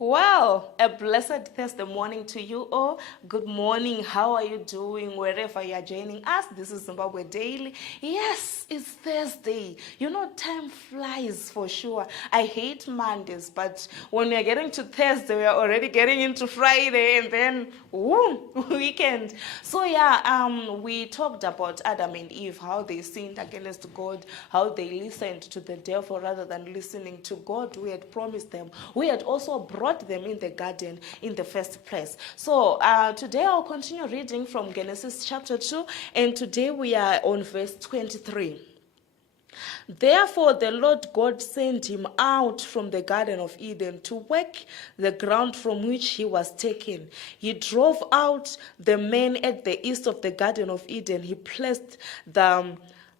Well, a blessed Thursday morning to you all. Good morning. How are you doing wherever you are joining us? This is Zimbabwe Daily. Yes, it's Thursday. You know, time flies for sure. I hate Mondays, but when we are getting to Thursday, we are already getting into Friday and then, woo, weekend. So yeah, we talked about Adam and Eve, how they sinned against God, how they listened to the devil rather than listening to God who had promised them. We had also brought them in the garden in the first place. So today I'll continue reading from Genesis chapter 2, and today we are on verse 23. Therefore the Lord God sent him out from the Garden of Eden to work the ground from which he was taken. He drove out the man at the east of the Garden of Eden. He placed the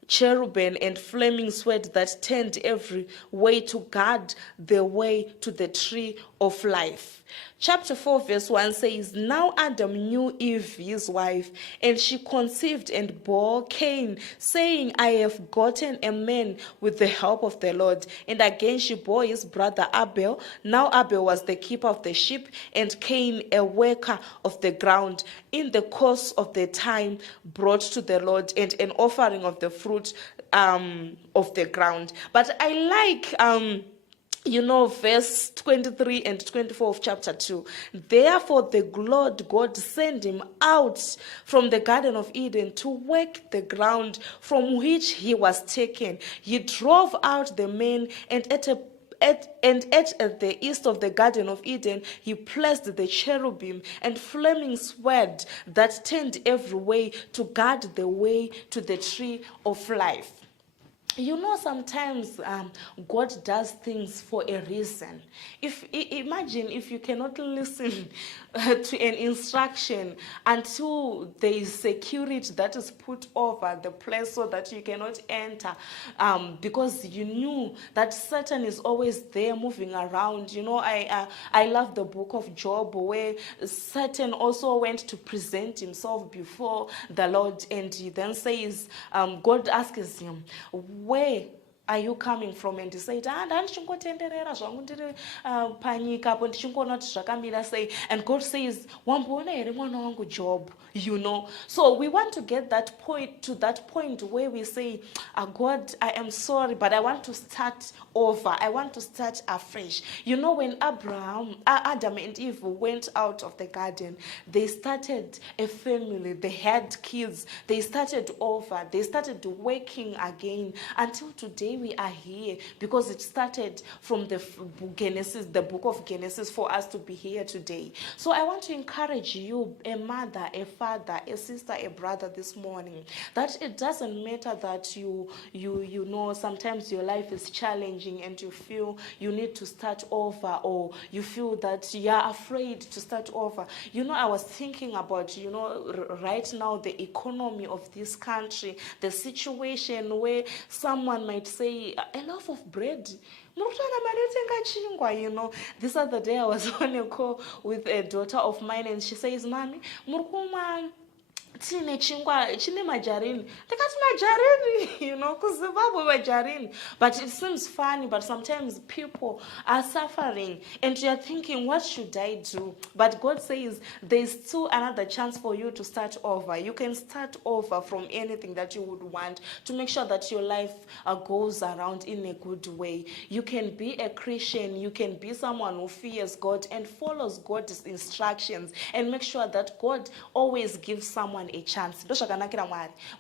cherubim and flaming sword that turned every way to guard the way to the tree of life. Chapter 4 verse 1 says, Now Adam knew Eve his wife, and she conceived and bore Cain, saying, I have gotten a man with the help of the Lord. And again she bore his brother Abel. Now Abel was the keeper of the sheep, and Cain a worker of the ground. In the course of the time brought to the Lord, and an offering of the fruit of the ground. But I like verse 23 and 24 of chapter 2. Therefore the Lord God sent him out from the Garden of Eden to work the ground from which he was taken. He drove out the man, and at the east of the Garden of Eden, he placed the cherubim and flaming sword that turned every way to guard the way to the tree of life. You know, sometimes God does things for a reason. Imagine if you cannot listen to an instruction until there is security that is put over the place so that you cannot enter, because you knew that Satan is always there moving around. You know, I love the book of Job, where Satan also went to present himself before the Lord, and he then says, God asks him, where are you coming from? And he said, ndandichingotenderera zvangu ndiri panyika apo ndichingoona kuti zvakamira sei. And God says, wamboona here mwana wangu Job, you know. So we want to get that point where we say, God, I am sorry, but I want to start over. I want to start afresh. You know, when Adam and Eve went out of the garden, they started a family, they had kids, they started over, they started working again until today. We are here because it started from the book of Genesis, for us to be here today. So I want to encourage you, a mother, a father, a sister, a brother, this morning, that it doesn't matter that you know sometimes your life is challenging and you feel you need to start over, or you feel that you are afraid to start over. You know, I was thinking about, right now, the economy of this country, the situation where someone might say, a loaf of bread. You know, this other day I was on a call with a daughter of mine, and she says, Mommy, tine chingwa chine majarini, ndikati majarini, kuzimbabwe majarini. But it seems funny, but sometimes people are suffering and you are thinking, what should I do? But God says there's still another chance for you to start over. You can start over from anything that you would want, to make sure that your life goes around in a good way. You can be a Christian, you can be someone who fears God and follows God's instructions, and make sure that God always gives someone a chance. Ndozvakanakira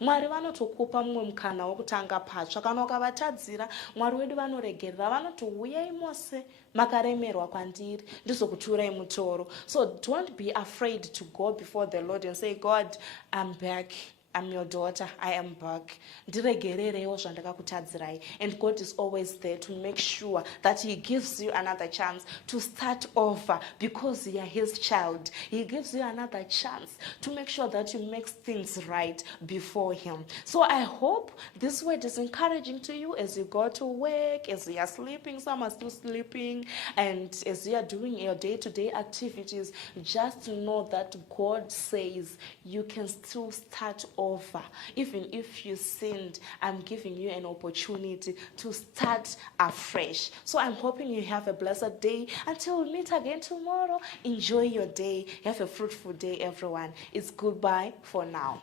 Mwari vanotokupa mumwe mukana wokutanga patsva. Kana ukavatadzira, Mwari wedu vanoregerera, vanoti uyai mose makaremerwa kwandiri ndizokuturai mutoro. So don't be afraid to go before the Lord and say, God, I'm back. I'm your daughter, I am back. Ndiregererewo zvandakakutadzirai. And God is always there to make sure that He gives you another chance to start over, because you are His child. He gives you another chance to make sure that you make things right before Him. So I hope this word is encouraging to you as you go to work, as you are sleeping, some are still sleeping, and as you are doing your day-to-day activities. Just know that God says you can still start over. over. Even if you sinned, I'm giving you an opportunity to start afresh. So I'm hoping you have a blessed day. Until we meet again tomorrow, enjoy your day. Have a fruitful day, everyone. It's goodbye for now.